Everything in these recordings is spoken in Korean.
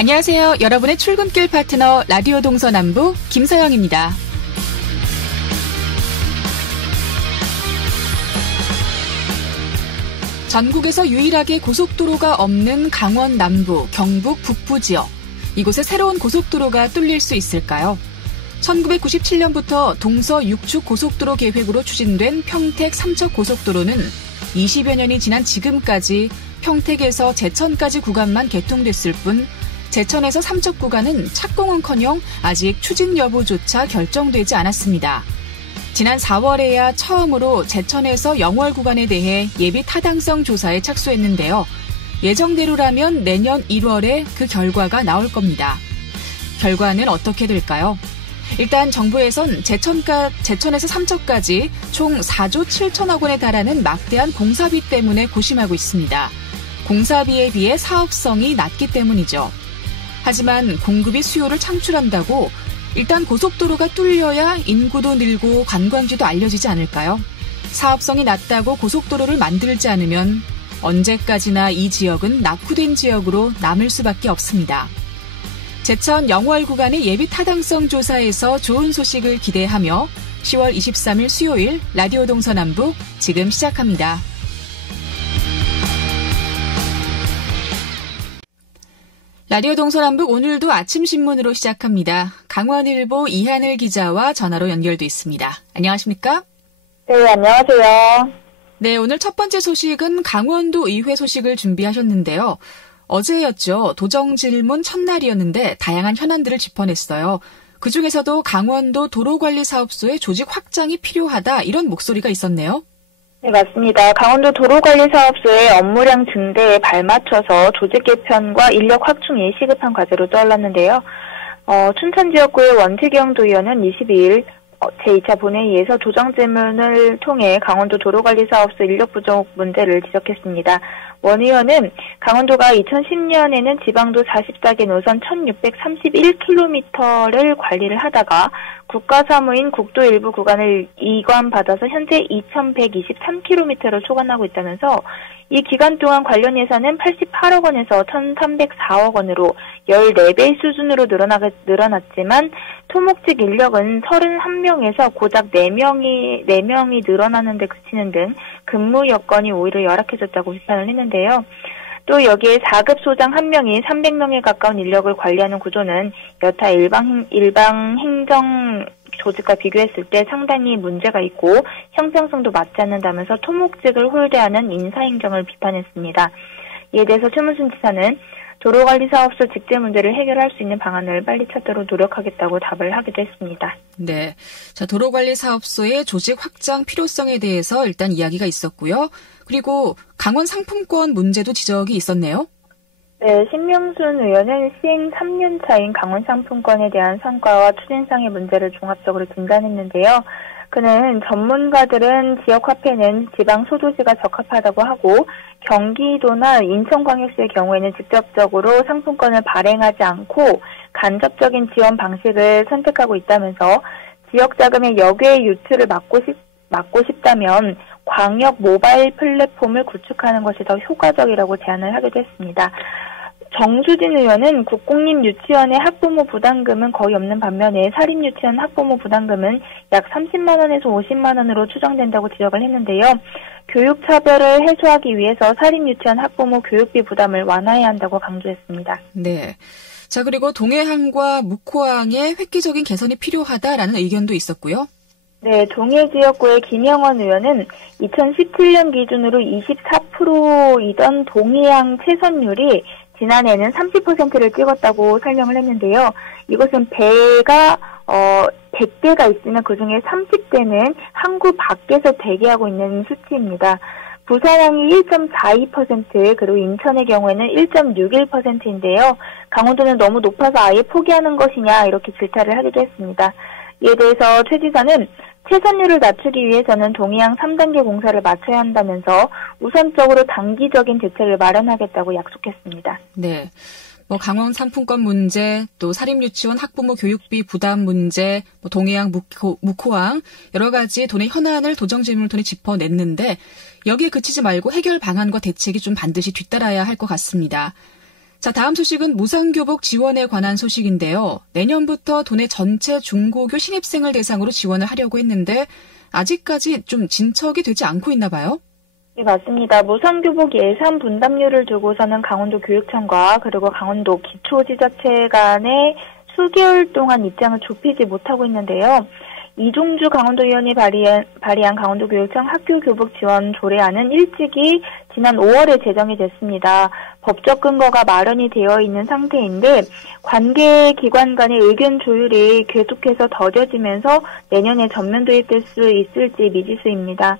안녕하세요. 여러분의 출근길 파트너 라디오 동서남북 김서영입니다. 전국에서 유일하게 고속도로가 없는 강원 남부, 경북 북부 지역. 이곳에 새로운 고속도로가 뚫릴 수 있을까요? 1997년부터 동서 6축 고속도로 계획으로 추진된 평택 삼척 고속도로는 20여 년이 지난 지금까지 평택에서 제천까지 구간만 개통됐을 뿐 제천에서 삼척 구간은 착공은커녕 아직 추진 여부조차 결정되지 않았습니다. 지난 4월에야 처음으로 제천에서 영월 구간에 대해 예비 타당성 조사에 착수했는데요. 예정대로라면 내년 1월에 그 결과가 나올 겁니다. 결과는 어떻게 될까요? 일단 정부에선 제천에서 삼척까지 총 4조 7천억 원에 달하는 막대한 공사비 때문에 고심하고 있습니다. 공사비에 비해 사업성이 낮기 때문이죠. 하지만 공급이 수요를 창출한다고 일단 고속도로가 뚫려야 인구도 늘고 관광지도 알려지지 않을까요? 사업성이 낮다고 고속도로를 만들지 않으면 언제까지나 이 지역은 낙후된 지역으로 남을 수밖에 없습니다. 제천 영월 구간의 예비 타당성 조사에서 좋은 소식을 기대하며 10월 23일 수요일 라디오 동서남북 지금 시작합니다. 라디오 동서남북 오늘도 아침 신문으로 시작합니다. 강원일보 이하늘 기자와 전화로 연결돼 있습니다. 안녕하십니까? 네, 안녕하세요. 네, 오늘 첫 번째 소식은 강원도 의회 소식을 준비하셨는데요. 어제였죠. 도정 질문 첫날이었는데 다양한 현안들을 짚어냈어요. 그중에서도 강원도 도로관리사업소의 조직 확장이 필요하다 이런 목소리가 있었네요. 네, 맞습니다. 강원도 도로관리사업소의 업무량 증대에 발맞춰서 조직 개편과 인력 확충이 시급한 과제로 떠올랐는데요. 춘천 지역구의 원태경 도의원은 22일 제2차 본회의에서 도정 질문을 통해 강원도 도로관리사업소 인력 부족 문제를 지적했습니다. 원 의원은 강원도가 2010년에는 지방도 44개 노선 1631km를 관리를 하다가 국가사무인 국도 일부 구간을 이관받아서 현재 2123km를 초과하고 있다면서 이 기간 동안 관련 예산은 88억 원에서 1304억 원으로 14배 수준으로 늘어났지만 토목직 인력은 31명에서 고작 4명이 늘어나는 데 그치는 등 근무 여건이 오히려 열악해졌다고 비판을 했는데요. 또 여기에 4급 소장 1명이 300명에 가까운 인력을 관리하는 구조는 여타 일방 행정 조직과 비교했을 때 상당히 문제가 있고 형평성도 맞지 않는다면서 토목직을 홀대하는 인사행정을 비판했습니다. 이에 대해서 최문순 지사는 도로관리사업소 직제 문제를 해결할 수 있는 방안을 빨리 찾도록 노력하겠다고 답을 하기도 했습니다. 네, 자 도로관리사업소의 조직 확장 필요성에 대해서 일단 이야기가 있었고요. 그리고 강원 상품권 문제도 지적이 있었네요. 네, 신명순 의원은 시행 3년 차인 강원 상품권에 대한 성과와 추진상의 문제를 종합적으로 진단했는데요. 그는 전문가들은 지역화폐는 지방 소도시가 적합하다고 하고 경기도나 인천광역시의 경우에는 직접적으로 상품권을 발행하지 않고 간접적인 지원 방식을 선택하고 있다면서 지역자금의 역외 유출을 막고 싶다면 광역 모바일 플랫폼을 구축하는 것이 더 효과적이라고 제안을 하기도 했습니다. 정수진 의원은 국공립 유치원의 학부모 부담금은 거의 없는 반면에 사립 유치원 학부모 부담금은 약 30만 원에서 50만 원으로 추정된다고 지적을 했는데요. 교육 차별을 해소하기 위해서 사립 유치원 학부모 교육비 부담을 완화해야 한다고 강조했습니다. 네. 자, 그리고 동해항과 묵호항의 획기적인 개선이 필요하다라는 의견도 있었고요. 네, 동해 지역구의 김영원 의원은 2017년 기준으로 24%이던 동해항 채선율이 지난해는 30%를 찍었다고 설명을 했는데요. 이것은 배가 100대가 있으면 그중에 30대는 항구 밖에서 대기하고 있는 수치입니다. 부산항이 1.42%, 그리고 인천의 경우에는 1.61%인데요. 강원도는 너무 높아서 아예 포기하는 것이냐 이렇게 질타를 하기도 했습니다. 이에 대해서 최 지사는 채선율을 낮추기 위해서는 동해항 3단계 공사를 마쳐야 한다면서 우선적으로 단기적인 대책을 마련하겠다고 약속했습니다. 네. 강원 상품권 문제, 또 사립유치원 학부모 교육비 부담 문제, 동해항, 묵호항 여러 가지 돈의 현안을 도정 질문을 통해 짚어냈는데 여기에 그치지 말고 해결 방안과 대책이 좀 반드시 뒤따라야 할 것 같습니다. 자, 다음 소식은 무상교복 지원에 관한 소식인데요. 내년부터 도내 전체 중고교 신입생을 대상으로 지원을 하려고 했는데 아직까지 좀 진척이 되지 않고 있나 봐요? 네, 맞습니다. 무상교복 예산 분담률을 두고서는 강원도 교육청과 그리고 강원도 기초지자체 간에 수개월 동안 입장을 좁히지 못하고 있는데요. 이종주 강원도의원이 발의한 강원도교육청 학교교복 지원 조례안은 일찍이 지난 5월에 제정이 됐습니다. 법적 근거가 마련이 되어 있는 상태인데 관계기관 간의 의견 조율이 계속해서 더뎌지면서 내년에 전면 도입될 수 있을지 미지수입니다.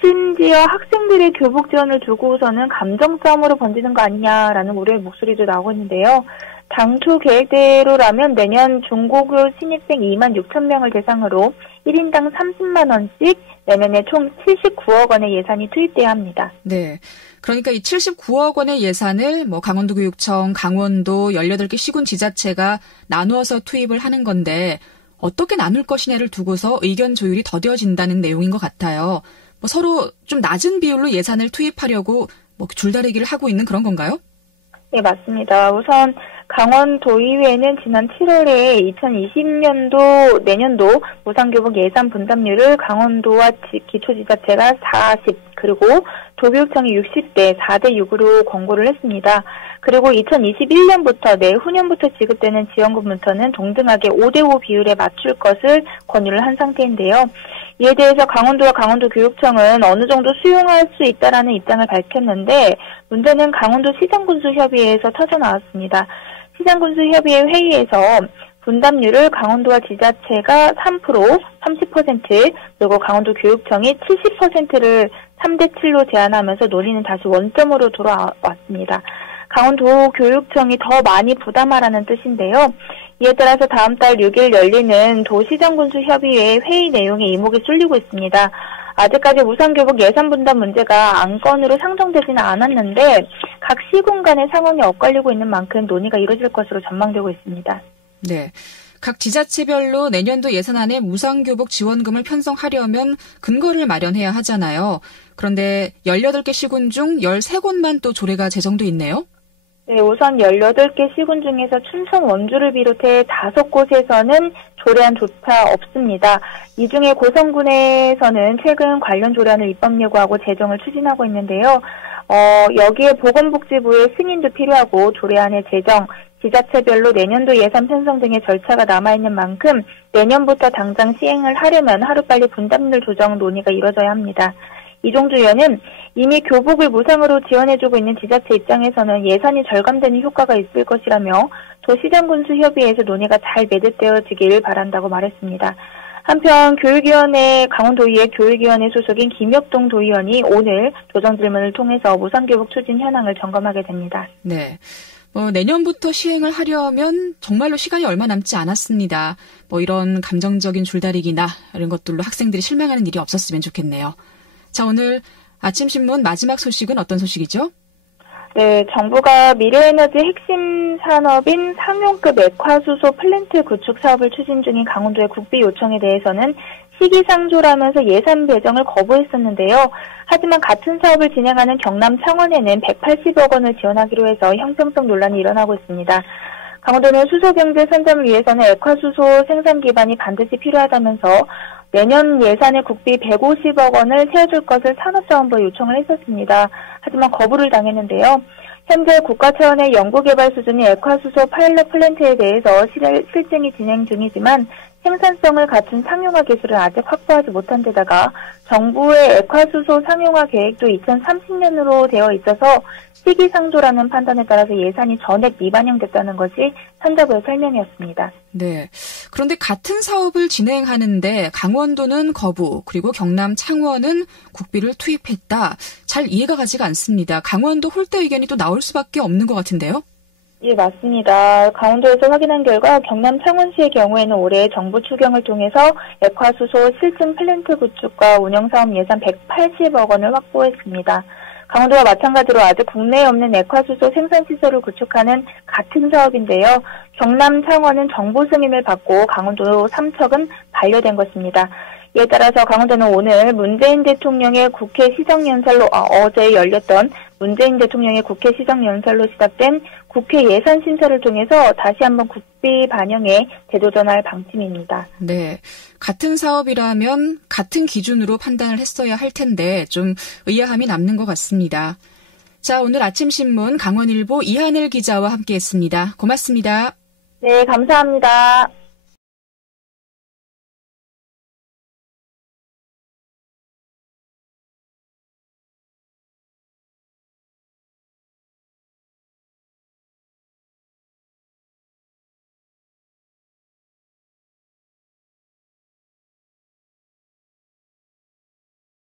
심지어 학생들의 교복 지원을 두고서는 감정 싸움으로 번지는 거 아니냐라는 우려의 목소리도 나오고 있는데요. 당초 계획대로라면 내년 중고교 신입생 2만 6천 명을 대상으로 1인당 30만 원씩 내년에 총 79억 원의 예산이 투입돼야 합니다. 네. 그러니까 이 79억 원의 예산을 강원도교육청, 강원도 18개 시군 지자체가 나누어서 투입을 하는 건데 어떻게 나눌 것이냐를 두고서 의견 조율이 더뎌진다는 내용인 것 같아요. 서로 좀 낮은 비율로 예산을 투입하려고 줄다리기를 하고 있는 그런 건가요? 네, 맞습니다. 우선 강원도의회는 지난 7월에 2020년도 내년도 무상교복 예산 분담률을 강원도와 기초지자체가 40 그리고 도교육청이 60대 4대 6으로 권고를 했습니다. 그리고 2021년부터 내후년부터 지급되는 지원금부터는 동등하게 5대5 비율에 맞출 것을 권유를 한 상태인데요. 이에 대해서 강원도와 강원도교육청은 어느 정도 수용할 수 있다라는 입장을 밝혔는데 문제는 강원도 시장군수협의회에서 터져나왔습니다. 시장군수협의회 회의에서 분담률을 강원도와 지자체가 3%, 30% 그리고 강원도교육청이 70%를 3대7로 제한하면서 논의는 다시 원점으로 돌아왔습니다. 강원도교육청이 더 많이 부담하라는 뜻인데요. 이에 따라서 다음 달 6일 열리는 도시장군수협의회 회의 내용에 이목이 쏠리고 있습니다. 아직까지 무상교복 예산 분담 문제가 안건으로 상정되지는 않았는데 각 시군 간의 상황이 엇갈리고 있는 만큼 논의가 이뤄질 것으로 전망되고 있습니다. 네. 각 지자체별로 내년도 예산안에 무상교복 지원금을 편성하려면 근거를 마련해야 하잖아요. 그런데 18개 시군 중 13곳만 또 조례가 제정돼 있네요. 네, 우선 18개 시군 중에서 춘천 원주를 비롯해 5곳에서는 조례안조차 없습니다. 이 중에 고성군에서는 최근 관련 조례안을 입법 예고하고 제정을 추진하고 있는데요. 여기에 보건복지부의 승인도 필요하고 조례안의 제정, 지자체별로 내년도 예산 편성 등의 절차가 남아있는 만큼 내년부터 당장 시행을 하려면 하루빨리 분담률 조정 논의가 이뤄져야 합니다. 이종주 의원은 이미 교복을 무상으로 지원해주고 있는 지자체 입장에서는 예산이 절감되는 효과가 있을 것이라며 도시장군수협의회에서 논의가 잘 매듭되어지길 바란다고 말했습니다. 한편 강원도의회 교육위원회 소속인 김혁동 도의원이 오늘 조정 질문을 통해서 무상교복 추진 현황을 점검하게 됩니다. 네. 내년부터 시행을 하려면 정말로 시간이 얼마 남지 않았습니다. 이런 감정적인 줄다리기나 이런 것들로 학생들이 실망하는 일이 없었으면 좋겠네요. 자, 오늘 아침신문 마지막 소식은 어떤 소식이죠? 네, 정부가 미래에너지 핵심 산업인 상용급 액화수소 플랜트 구축 사업을 추진 중인 강원도의 국비 요청에 대해서는 시기상조라면서 예산 배정을 거부했었는데요. 하지만 같은 사업을 진행하는 경남 창원에는 180억 원을 지원하기로 해서 형평성 논란이 일어나고 있습니다. 강원도는 수소경제 선점을 위해서는 액화수소 생산 기반이 반드시 필요하다면서 내년 예산에 국비 150억 원을 세워줄 것을 산업자원부에 요청을 했었습니다. 하지만 거부를 당했는데요. 현재 국가 차원의 연구개발 수준의 액화수소 파일럿 플랜트에 대해서 실증이 진행 중이지만 생산성을 갖춘 상용화 기술을 아직 확보하지 못한 데다가 정부의 액화수소 상용화 계획도 2030년으로 되어 있어서 시기상조라는 판단에 따라서 예산이 전액 미반영됐다는 것이 산자부의 설명이었습니다. 네. 그런데 같은 사업을 진행하는데 강원도는 거부, 그리고 경남 창원은 국비를 투입했다. 잘 이해가 가지가 않습니다. 강원도 홀대 의견이 또 나올 수밖에 없는 것 같은데요? 예, 맞습니다. 강원도에서 확인한 결과 경남 창원시의 경우에는 올해 정부 추경을 통해서 액화수소 실증 플랜트 구축과 운영사업 예산 180억 원을 확보했습니다. 강원도와 마찬가지로 아직 국내에 없는 액화수소 생산시설을 구축하는 같은 사업인데요. 경남 창원은 정부 승인을 받고 강원도 삼척은 반려된 것입니다. 이에 따라서 강원도는 오늘 문재인 대통령의 국회 시정연설로 어제 열렸던 문재인 대통령의 국회 시정연설로 시작된 국회 예산 심사를 통해서 다시 한번 국비 반영에 재도전할 방침입니다. 네, 같은 사업이라면 같은 기준으로 판단을 했어야 할 텐데 좀 의아함이 남는 것 같습니다. 자, 오늘 아침 신문 강원일보 이하늘 기자와 함께했습니다. 고맙습니다. 네, 감사합니다.